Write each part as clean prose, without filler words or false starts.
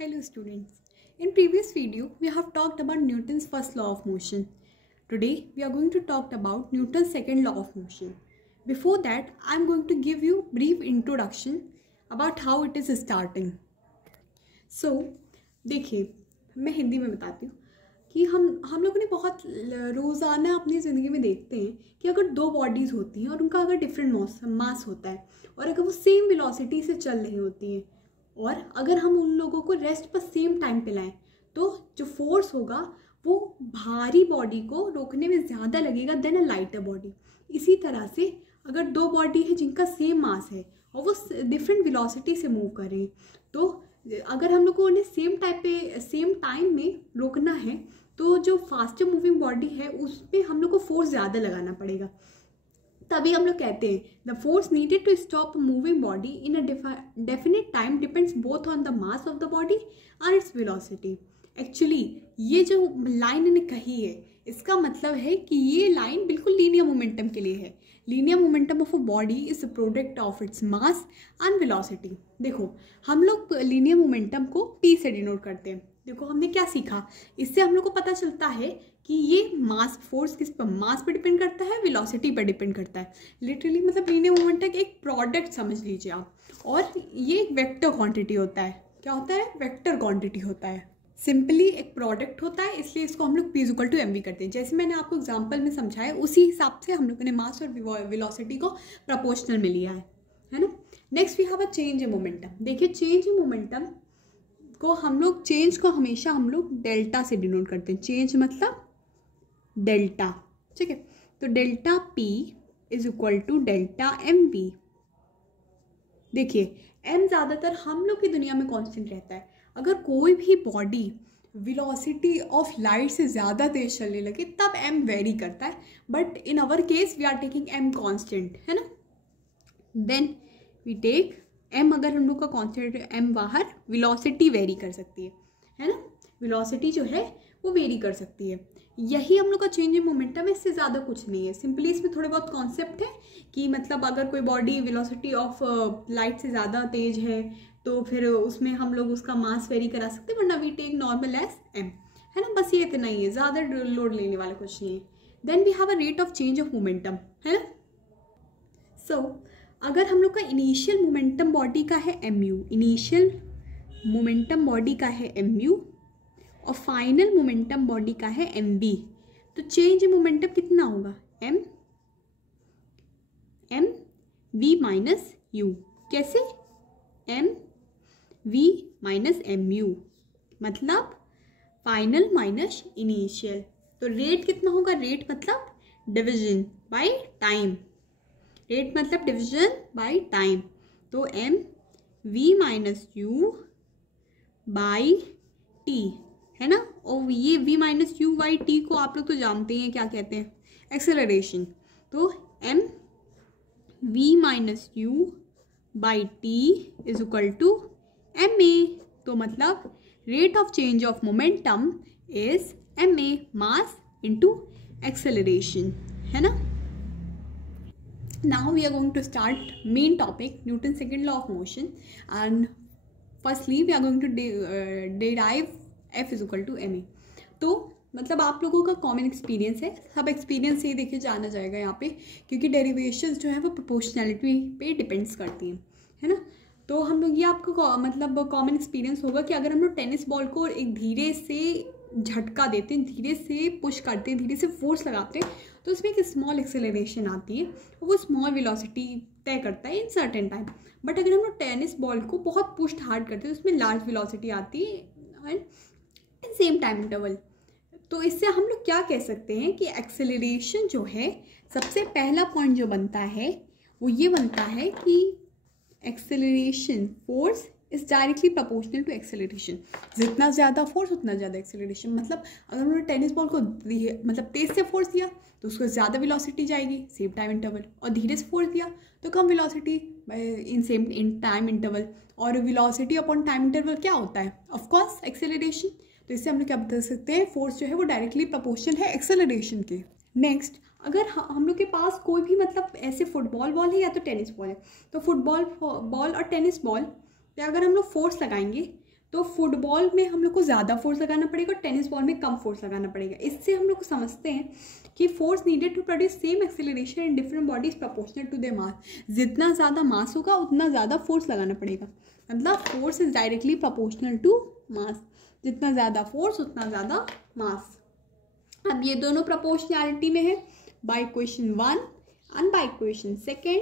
Hello students. In previous video, we have talked about Newton's first law of motion. Today, we are going to talk about Newton's second law of motion. Before that, I am going to give you brief introduction about how it is starting. So, देखिए, मैं हिंदी में बताती हूँ कि हम लोगों ने बहुत रोज़ाना अपनी ज़िंदगी में देखते हैं कि अगर दो बॉडीज़ होती हैं और उनका अगर डिफरेंट मास होता है और अगर वो सेम वेलोसिटी से चल रही होती हैं और अगर हम उन लोगों को रेस्ट पर सेम टाइम पे लाएं तो जो फोर्स होगा वो भारी बॉडी को रोकने में ज़्यादा लगेगा देन अ लाइटर बॉडी। इसी तरह से अगर दो बॉडी है जिनका सेम मास है और वो डिफरेंट वेलोसिटी से मूव कर रही हैं तो अगर हम लोग को उन्हें सेम टाइम में रोकना है तो जो फास्टर मूविंग बॉडी है उस पर हम लोग को फोर्स ज़्यादा लगाना पड़ेगा। तभी हम लोग कहते हैं the force needed to stop moving body in a definite time depends both on the mass of the body और इट्स वेलोसिटी। एक्चुअली ये जो लाइन इन्हें कही है इसका मतलब है कि ये लाइन बिल्कुल लीनियर मोमेंटम के लिए है। Linear momentum of a body is the product of its mass and velocity. देखो हम लोग लीनियर मोमेंटम को P से डिनोट करते हैं। देखो हमने क्या सीखा, इससे हम लोग को पता चलता है कि ये मास फोर्स किस पर, मास पे डिपेंड करता है, वेलोसिटी पर डिपेंड करता है। लिटरली मतलब लीनियर मोमेंटम का एक प्रोडक्ट समझ लीजिए आप, और ये एक वेक्टर क्वांटिटी होता है। क्या होता है? वेक्टर क्वांटिटी होता है। सिंपली एक प्रोडक्ट होता है, इसलिए इसको हम लोग P=mv करते हैं। जैसे मैंने आपको एग्जाम्पल में समझाया उसी हिसाब से हम लोगों ने मास और वेलोसिटी को प्रपोर्शनल में लिया है ना। Next we have a change in momentum. देखिए चेंज इन मोमेंटम को हमेशा हम लोग डेल्टा से डिनोट करते हैं। चेंज मतलब डेल्टा, ठीक है। तो डेल्टा P = डेल्टा mv। देखिए m ज़्यादातर हम लोग की दुनिया में कांस्टेंट रहता है। अगर कोई भी बॉडी वेलोसिटी ऑफ लाइट से ज़्यादा तेज चलने लगे तब m वेरी करता है, but in our case we are taking m constant, है ना। देन वी टेक m, अगर हम लोग का कांस्टेंट m बाहर, वेलोसिटी वेरी कर सकती है ना। वेलोसिटी जो है वो वेरी कर सकती है। यही हम लोग का चेंज इन मोमेंटम है, इससे ज़्यादा कुछ नहीं है। सिंपली इसमें थोड़े बहुत कॉन्सेप्ट है कि मतलब अगर कोई बॉडी वेलोसिटी ऑफ लाइट से ज़्यादा तेज है तो फिर उसमें हम लोग उसका मास वेरी करा सकते हैं, वरना we take normal as m, है ना। बस ये इतना ही है, ज़्यादा लोड लेने वाला कुछ नहीं है। Then we have a rate of change of momentum, है ना। सो अगर हम लोग का इनिशियल मोमेंटम बॉडी का है mu, इनिशियल मोमेंटम बॉडी का है mu और फाइनल मोमेंटम बॉडी का है mv, तो चेंज इन मोमेंटम कितना होगा? mv - u। कैसे? mv - mu मतलब फाइनल माइनस इनिशियल। तो रेट कितना होगा? रेट मतलब डिवीजन बाय टाइम। रेट मतलब डिवीजन बाय टाइम। तो mv - u बाई t, है ना। और ये v - u बाई t को आप लोग तो जानते हैं क्या कहते हैं? एक्सेलरेशन। तो mv - u by t = ma। तो मतलब rate of change of momentum is ma, mass into acceleration, है ना। Now we are going to start main topic, Newton's second law of motion, and firstly we are going to derive F = ma। तो मतलब आप लोगों का common experience है, सब experience से ही देखिए जाना जाएगा यहाँ पे, क्योंकि डेरिवेशंस जो है वो प्रोपोर्शनैलिटी पे डिपेंड्स करती हैं, है ना। तो हम लोग ये आपको मतलब कॉमन एक्सपीरियंस होगा कि अगर हम लोग टेनिस बॉल को एक धीरे से झटका देते हैं, धीरे से पुश करते हैं, धीरे से फोर्स लगाते हैं तो उसमें एक स्मॉल एक्सेलरेशन आती है और वो स्मॉल वेलोसिटी तय करता है इन सर्टेन टाइम। बट अगर हम लोग टेनिस बॉल को बहुत पुश हार्ड करते हैं तो उसमें लार्ज वेलोसिटी आती है इन सेम टाइम इंटरवल। तो इससे हम लोग क्या कह सकते हैं कि एक्सेलरेशन जो है, सबसे पहला पॉइंट जो बनता है वो ये बनता है कि acceleration force is directly proportional to acceleration. जितना ज़्यादा फोर्स उतना ज़्यादा एक्सेलरेशन। मतलब अगर उन्होंने टेनिस बॉल को मतलब तेज से फोर्स दिया तो उसको ज़्यादा वेलोसिटी जाएगी सेम टाइम इंटरवल, और धीरे से फोर्स दिया तो कम वेलोसिटी इन टाइम इंटरवल। और वेलोसिटी अपॉन टाइम इंटरवल क्या होता है? Of course acceleration. तो इससे हम लोग क्या बता सकते हैं? फोर्स जो है वो डायरेक्टली प्रोपोर्शनल है एक्सेलरेशन के। नेक्स्ट, अगर हम लोग के पास कोई भी मतलब ऐसे फुटबॉल बॉल है या तो टेनिस बॉल है, तो फुटबॉल बॉल और टेनिस बॉल पे अगर हम लोग फोर्स लगाएंगे तो फुटबॉल में हम लोग को ज़्यादा फोर्स लगाना पड़ेगा और टेनिस बॉल में कम फोर्स लगाना पड़ेगा। इससे हम लोग को समझते हैं कि force needed to produce same acceleration in different bodies proportional to their mass. जितना ज़्यादा मास होगा उतना ज़्यादा फोर्स लगाना पड़ेगा, मतलब force is directly proportional to mass. जितना ज़्यादा फोर्स उतना ज़्यादा मास। अब ये दोनों प्रोपोर्शनैलिटी में है by equation 1 and by equation 2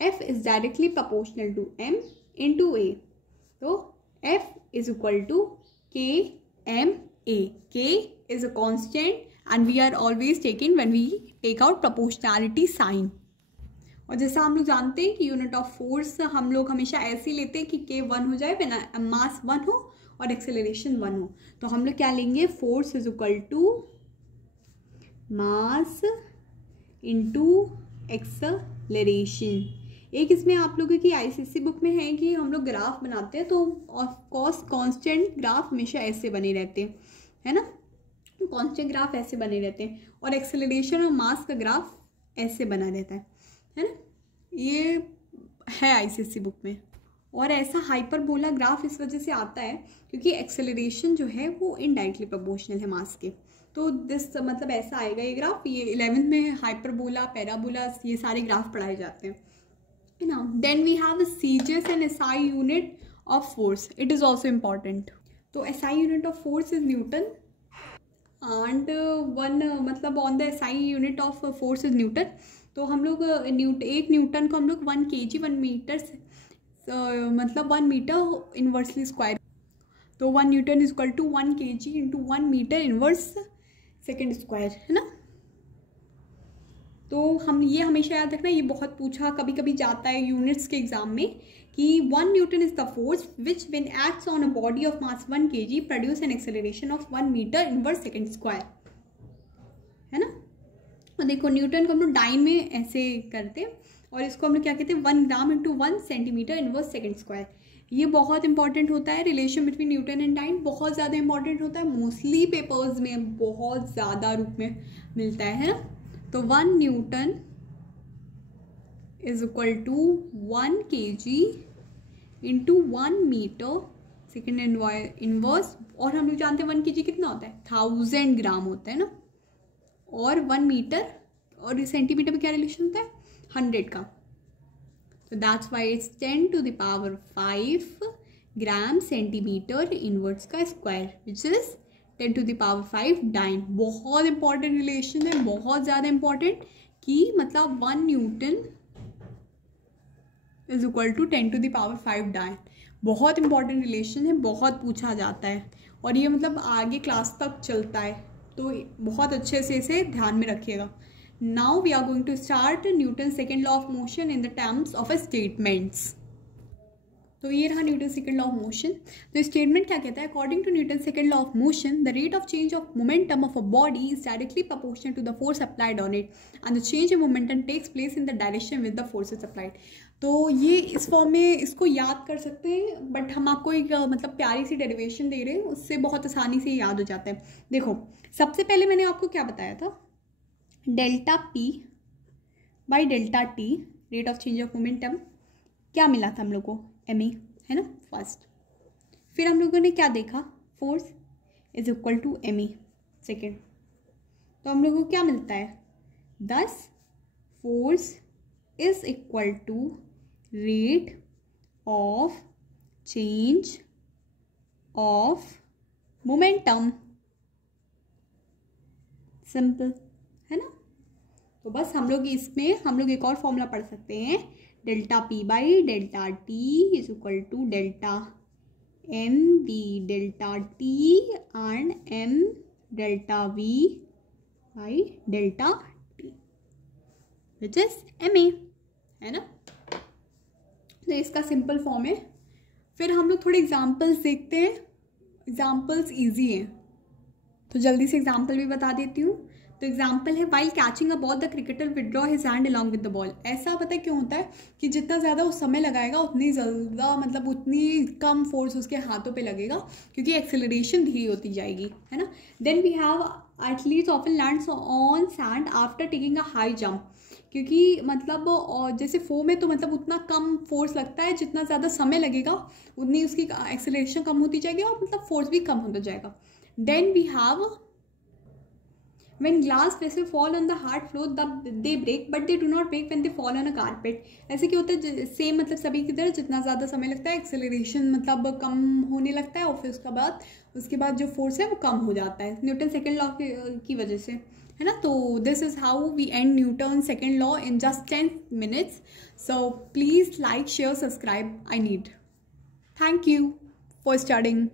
F is directly proportional to M into A. So F is equal to KMA. K is a constant and we are always taking when we take out proportionality sign. और जैसा हम लोग जानते हैं कि unit of force हम लोग हमेशा ऐसे ही लेते हैं कि K 1 हो जाए when मास 1 हो और एक्सेलरेशन 1 हो। तो हम लोग क्या लेंगे, force is equal to mass into acceleration. एक इसमें आप लोगों की आईसीएसई बुक में है कि हम लोग ग्राफ बनाते हैं तो ऑफ कोर्स कांस्टेंट ग्राफ हमेशा ऐसे बने रहते हैं, है ना, कांस्टेंट ग्राफ ऐसे बने रहते हैं और एक्सेलरेशन और मास का ग्राफ ऐसे बना रहता है ना, ये है आईसीएसई बुक में। और ऐसा हाइपरबोला ग्राफ इस वजह से आता है क्योंकि एक्सेलरेशन जो है वो इनडायरेक्टली प्रोपोर्शनल है मास के। तो दिस मतलब ऐसा आएगा ये ग्राफ। ये 11th में हाइपरबोला, पैराबोला, ये सारे ग्राफ पढ़ाए जाते हैं। Now, then we have CGS and SI unit of force. It is also important. तो SI unit of force is Newton and one मतलब on the SI unit of force is Newton. तो हम लोग एक Newton को हम लोग 1 kg 1 metre मतलब 1 मीटर इन्वर्सली स्क्वायर। तो 1 newton is equal to 1 kg into 1 metre inverse second square, है ना। तो हम ये हमेशा याद रखना, ये बहुत पूछा कभी कभी जाता है यूनिट्स के एग्जाम में कि 1 newton is the force which when acts on a body of mass 1 kg produce an acceleration of 1 metre inverse second square, है ना। और देखो न्यूटन को हम लोग डाइन में ऐसे करते हैं और इसको हम लोग क्या कहते हैं 1 gram into 1 centimetre inverse second square. ये बहुत इंपॉर्टेंट होता है, relation between newton and dyne बहुत ज़्यादा इंपॉर्टेंट होता है, मोस्टली पेपर्स में बहुत ज़्यादा रूप में मिलता है ना। तो 1 newton is equal to 1 kg into 1 metre second inverse. और हम लोग जानते हैं 1 kg कितना होता है, 1000 ग्राम होता है ना। और 1 मीटर और सेंटीमीटर में क्या रिलेशन होता है, 100 का। तो that's why it's 10 to the power 5 gram centimetre inverse का square which is 10 to the power 5 dyne. बहुत इंपॉर्टेंट रिलेशन है, बहुत ज़्यादा इंपॉर्टेंट कि मतलब 1 newton is equal to 10 to the power 5 dyne. बहुत इंपॉर्टेंट रिलेशन है, बहुत पूछा जाता है और ये मतलब आगे क्लास तक चलता है, तो बहुत अच्छे से इसे ध्यान में रखिएगा। Now we are going to start Newton second law of motion in the terms of statements. तो ये रहा Newton second law of motion. तो स्टेटमेंट क्या कहता है, according to Newton second law of motion the rate of change of momentum of a body is directly proportional to the force applied on it and the change in momentum takes place in the direction with the forces applied. तो ये इस form में इसको याद कर सकते हैं, but हम आपको एक मतलब प्यारी सी डेरिवेशन दे रहे हैं, उससे बहुत आसानी से याद हो जाता है। देखो सबसे पहले मैंने आपको क्या बताया था, delta p by delta T rate of change of momentum क्या मिला था हम लोग को, एम ए, है ना फर्स्ट। फिर हम लोगों ने क्या देखा, force is equal to m a second. तो हम लोगों को क्या मिलता है, 10 force is equal to rate of change of momentum. Simple है ना। तो बस हम लोग इसमें हम लोग एक और फॉर्मूला पढ़ सकते हैं, delta p by delta t is equal to delta m v delta t and m delta v by delta t which is m a, है ना। तो इसका सिंपल फॉर्म है। फिर हम लोग थोड़े एग्जाम्पल्स देखते हैं, एग्जाम्पल्स इजी हैं तो जल्दी से एग्जाम्पल भी बता देती हूँ। तो एग्जाम्पल है, while catching a ball the cricketer withdraw his hand along with the ball. ऐसा पता है क्यों होता है कि जितना ज़्यादा वो समय लगाएगा उतनी ज़्यादा मतलब उतनी कम फोर्स उसके हाथों पे लगेगा क्योंकि एक्सेलरेशन धीरे होती जाएगी, है ना। Then we have athletes often lands on sand after taking a high jump. क्योंकि मतलब और जैसे फ्लो में तो मतलब उतना कम फोर्स लगता है, जितना ज़्यादा समय लगेगा उतनी उसकी एक्सेलरेशन कम होती जाएगी और मतलब फोर्स भी कम होता जाएगा. Then we have when glass vessels fall on the hard floor they break but they do not break when they fall on a carpet. ऐसे क्या होता है, सेम मतलब सभी की तरह जितना ज़्यादा समय लगता है एक्सेलरेशन मतलब कम होने लगता है और फिर उसके बाद जो फोर्स है वो कम हो जाता है न्यूटन सेकेंड लॉ की वजह से, है ना. तो this is how we and Newton second law in just 10 minutes. So please like, share, subscribe. I need. Thank you for studying.